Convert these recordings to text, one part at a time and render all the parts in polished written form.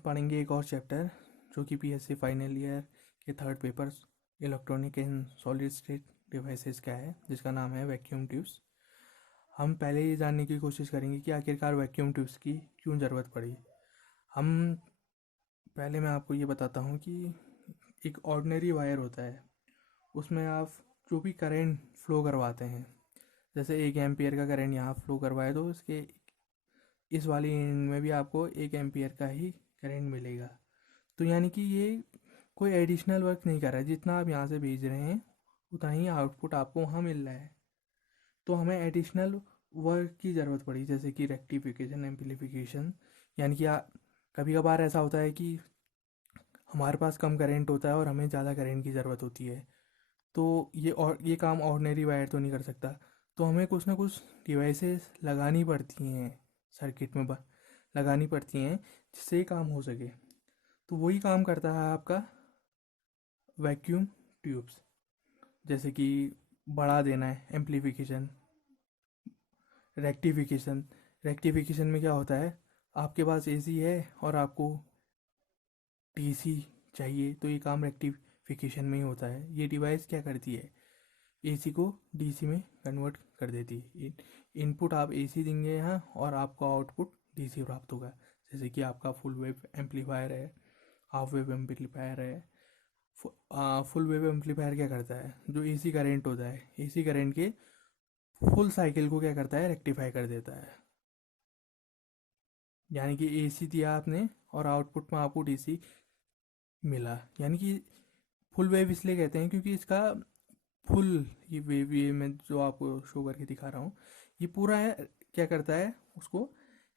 पढ़ेंगे एक और चैप्टर जो कि पीएससी फाइनल ईयर के third paper electronic and solid state devices का है, जिसका नाम है वैक्यूम ट्यूब्स। हम पहले ये जानने की कोशिश करेंगे कि आखिरकार वैक्यूम ट्यूब्स की क्यों ज़रूरत पड़ी। हम पहले मैं आपको ये बताता हूँ कि एक ऑर्डिनरी वायर होता है, उसमें आप जो भी करंट फ्लो करवाते हैं, जैसे 1 एम्पियर का करंट यहाँ फ्लो करवाए तो इसके इस वाली एंड में भी आपको 1 एम्पियर का ही करंट मिलेगा। तो यानी कि ये कोई एडिशनल वर्क नहीं कर रहा है, जितना आप यहाँ से भेज रहे हैं उतना ही आउटपुट आपको वहाँ मिल रहा है। तो हमें एडिशनल वर्क की ज़रूरत पड़ी, जैसे कि रेक्टिफिकेशन, एम्पलीफिकेशन। यानी कि कभी कभार ऐसा होता है कि हमारे पास कम करंट होता है और हमें ज़्यादा करंट की ज़रूरत होती है, तो ये काम ऑर्डिनरी वायर तो नहीं कर सकता। तो हमें कुछ ना कुछ डिवाइसेस लगानी पड़ती हैं सर्किट में, लगानी पड़ती हैं जिससे ये काम हो सके। तो वही काम करता है आपका वैक्यूम ट्यूब्स। जैसे कि बढ़ा देना है, एम्पलीफिकेशन, रेक्टिफिकेशन। रेक्टिफिकेशन में क्या होता है, आपके पास एसी है और आपको डीसी चाहिए, तो ये काम रेक्टिफिकेशन में ही होता है। ये डिवाइस क्या करती है, एसी को डीसी में कन्वर्ट कर देती है। इनपुट आप एसी देंगे यहाँ और आपका आउटपुट डीसी प्राप्त होगा। जैसे कि आपका फुल वेव एम्पलीफायर है, हाफ वेव एम्पलीफायर है। फुल वेव एम्पलीफायर क्या करता है, जो एसी करंट होता है, एसी करंट के फुल साइकिल को क्या करता है, रेक्टिफाई कर देता है। यानी कि एसी दिया आपने और आउटपुट में आपको डीसी मिला। यानी कि फुल वेव इसलिए कहते हैं क्योंकि इसका फुल, ये वेव, ये मैं जो आपको शो करके दिखा रहा हूँ, ये पूरा है क्या करता है, उसको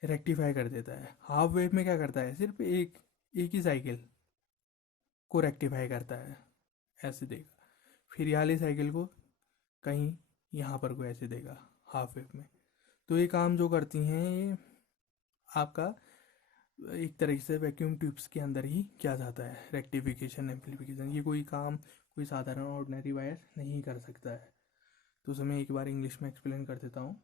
रेक्टिफाई कर देता है। हाफ वेव में क्या करता है, सिर्फ एक एक ही साइकिल को रेक्टिफाई करता है, ऐसे देगा। फिर ये वाली साइकिल को कहीं यहाँ पर को ऐसे देगा हाफ वेव में। तो ये काम जो करती हैं, ये आपका एक तरीके से वैक्यूम ट्यूब्स के अंदर ही किया जाता है, रेक्टिफिकेशन, एम्पलीफिकेशन। ये कोई काम कोई साधारण ऑर्डिनरी वायर नहीं कर सकता है। तो उसे मैं एक बार इंग्लिश में एक्सप्लेन कर देता हूँ।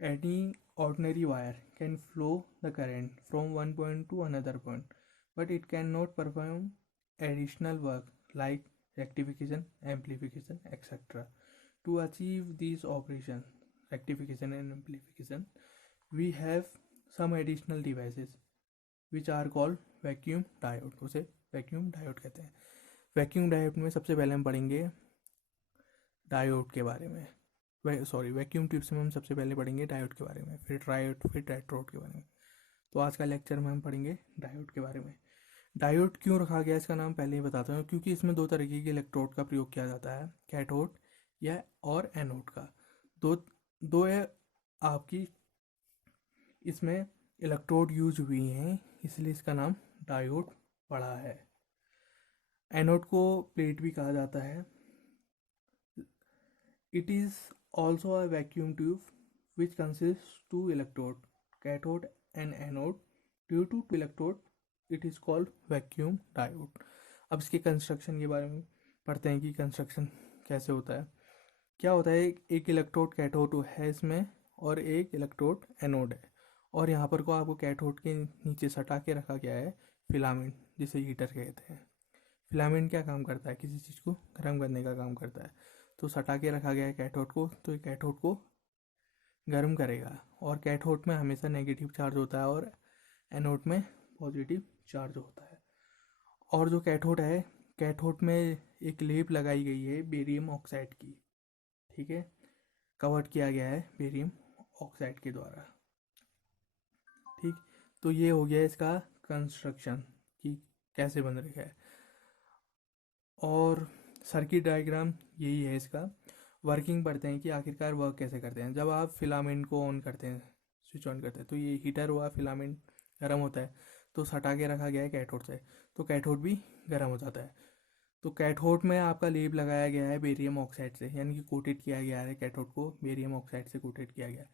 Any ordinary wire can flow the current from one point two another point, but it can not perform additional work like rectification, amplification, etc. To achieve these operations, rectification and amplification, we have some additional devices which are called vacuum diode। उसे vacuum diode कहते हैं। Vacuum diode में सबसे पहले हम पढ़ेंगे diode के बारे में, वैक्यूम ट्यूब्स में हम सबसे पहले पढ़ेंगे डायोड के बारे में, फिर ट्रायोड, फिर टेट्रोड के बारे में। तो आज का लेक्चर में हम पढ़ेंगे डायोड के बारे में। डायोड क्यों रखा गया इसका नाम पहले ही बताता हूँ, क्योंकि इसमें दो तरीके के इलेक्ट्रोड का प्रयोग किया जाता है, कैथोड या और एनोड का। दो दो है आपकी इसमें इलेक्ट्रोड यूज हुई हैं, इसलिए इसका नाम डायोड पड़ा है। एनोड को प्लेट भी कहा जाता है। It is also a vacuum tube which consist to electrode, cathode and anode. Due to electrode it is called vacuum diode. अब इसके कंस्ट्रक्शन के बारे में पढ़ते हैं कि कंस्ट्रक्शन कैसे होता है। क्या होता है, एक इलेक्ट्रोड कैथोड है इसमें और एक इलेक्ट्रोड एनोड है, और यहाँ पर को आपको कैथोड के नीचे सटा के रखा गया है फिलामेंट, जिसे हीटर कहते हैं। फिलामेंट क्या काम करता है, किसी चीज़ को गर्म करने का काम करता है। तो सटा के रखा गया है कैथोड को, तो ये कैथोड को गर्म करेगा, और कैथोड में हमेशा नेगेटिव चार्ज होता है और एनोड में पॉजिटिव चार्ज होता है। और जो कैथोड है, कैथोड में एक लेप लगाई गई है बेरियम ऑक्साइड की, ठीक है, कवर्ड किया गया है बेरियम ऑक्साइड के द्वारा, ठीक। तो ये हो गया इसका कंस्ट्रक्शन कि कैसे बन रहा है। और सर्किट डायग्राम यही है इसका। वर्किंग पढ़ते हैं कि आखिरकार वर्क कैसे करते हैं। जब आप फिलामेंट को ऑन करते हैं, स्विच ऑन करते हैं, तो ये हीटर हुआ, फिलामेंट गर्म होता है, तो सटा के रखा गया है कैथोड से, तो कैथोड भी गर्म हो जाता है। तो कैथोड में आपका लेप लगाया गया है बेरियम ऑक्साइड से, यानी कि कोटेड किया गया है कैथोड को, बेरियम ऑक्साइड से कोटेड किया गया है।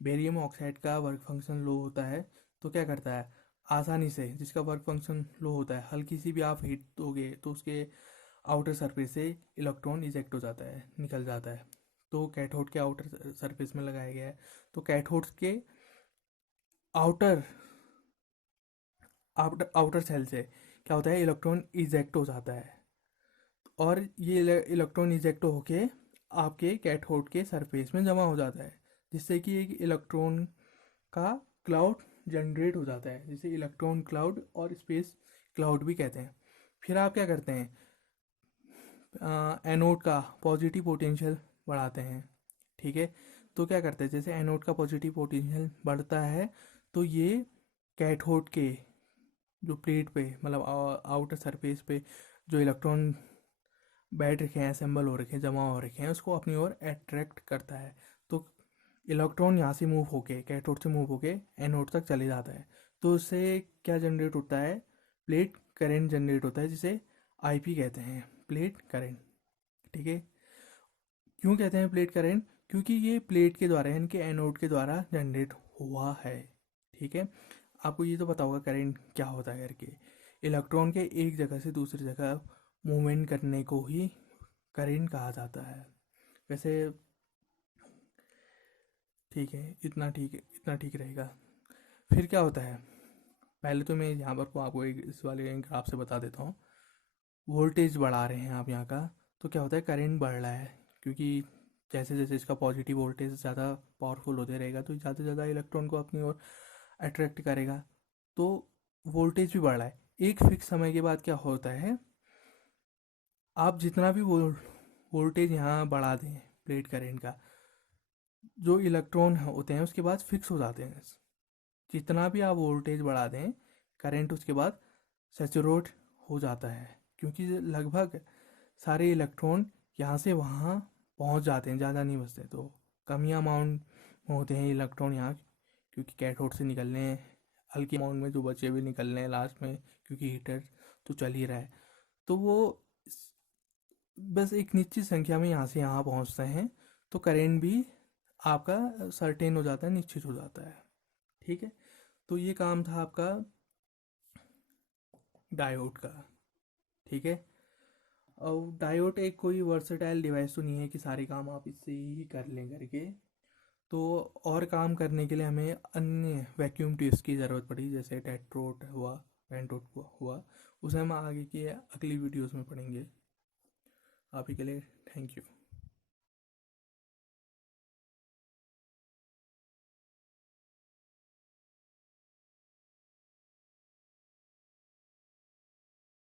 बेरियम ऑक्साइड का वर्क फंक्शन लो होता है, तो क्या करता है, आसानी से, जिसका वर्क फंक्शन लो होता है, हल्की सी भी आप हीट दोगे तो उसके आउटर सरफेस से इलेक्ट्रॉन इजेक्ट हो जाता है, निकल जाता है। तो कैथोड के आउटर सरफेस में लगाया गया है। तो कैथोड के आउटर आउटर सेल से क्या होता है, इलेक्ट्रॉन इजेक्ट हो जाता है, और ये इलेक्ट्रॉन इजेक्ट होके आपके कैथोड के सरफेस में जमा हो जाता है, जिससे कि एक इलेक्ट्रॉन का क्लाउड जनरेट हो जाता है, जिसे इलेक्ट्रॉन क्लाउड और स्पेस क्लाउड भी कहते हैं। फिर आप क्या करते हैं, एनोड का पॉजिटिव पोटेंशियल बढ़ाते हैं। ठीक है, तो क्या करते हैं, जैसे एनोड का पॉजिटिव पोटेंशियल बढ़ता है तो ये कैथोड के जो प्लेट पे, मतलब आउटर सरफेस पे जो इलेक्ट्रॉन बैठ रखे हैं, असेंबल हो रखे हैं, जमा हो रखे हैं, उसको अपनी ओर अट्रैक्ट करता है। तो इलेक्ट्रॉन यहाँ से मूव होके, कैथोड से मूव होके एनोड तक चले जाता है। तो उससे क्या जनरेट होता है, प्लेट करंट जनरेट होता है, जिसे आईपी कहते हैं, प्लेट करंट। ठीक है, क्यों कहते हैं प्लेट करंट, क्योंकि ये प्लेट के द्वारा यानी कि एनोड के द्वारा जनरेट हुआ है। ठीक है, आपको ये तो पता होगा करंट क्या होता है करके। इलेक्ट्रॉन के एक जगह से दूसरी जगह मूवमेंट करने को ही करंट कहा जाता है। वैसे ठीक है, इतना ठीक है, इतना ठीक रहेगा। फिर क्या होता है, पहले तो मैं यहाँ पर को आपको एक इस वाले ग्राफ से बता देता हूँ। वोल्टेज बढ़ा रहे हैं आप यहाँ का, तो क्या होता है, करंट बढ़ रहा है, क्योंकि जैसे जैसे इसका पॉजिटिव वोल्टेज ज़्यादा पावरफुल होते रहेगा तो ज़्यादा से ज़्यादा इलेक्ट्रॉन को अपनी ओर अट्रैक्ट करेगा, तो वोल्टेज भी बढ़ रहा है। एक फिक्स समय के बाद क्या होता है, आप जितना भी वोल्टेज यहाँ बढ़ा दें प्लेट करंट का, जो इलेक्ट्रॉन होते हैं उसके बाद फिक्स हो जाते हैं। जितना भी आप वोल्टेज बढ़ा दें, करंट उसके बाद सैचुरेट हो जाता है, क्योंकि लगभग सारे इलेक्ट्रॉन यहाँ से वहाँ पहुँच जाते हैं, ज़्यादा नहीं बचते, तो कम ही अमाउंट में होते हैं इलेक्ट्रॉन यहाँ, क्योंकि कैथोड से निकलने हैं, हल्की अमाउंट में जो बचे हुए निकलने हैं लास्ट में, क्योंकि हीटर तो चल ही रहा है। तो वो बस एक निश्चित संख्या में यहाँ से यहाँ पहुँचते हैं, तो करंट भी आपका सर्टेन हो जाता है, निश्चित हो जाता है। ठीक है, तो ये काम था आपका डायोड का। ठीक है, और डायोड एक कोई वर्सेटाइल डिवाइस तो नहीं है कि सारे काम आप इससे ही कर लें करके। तो और काम करने के लिए हमें अन्य वैक्यूम ट्यूब्स की ज़रूरत पड़ी, जैसे टेट्रोड हुआ, पेंटोड हुआ। उसे हम आगे की अगली वीडियोस में पढ़ेंगे। आप ही के लिए थैंक यू।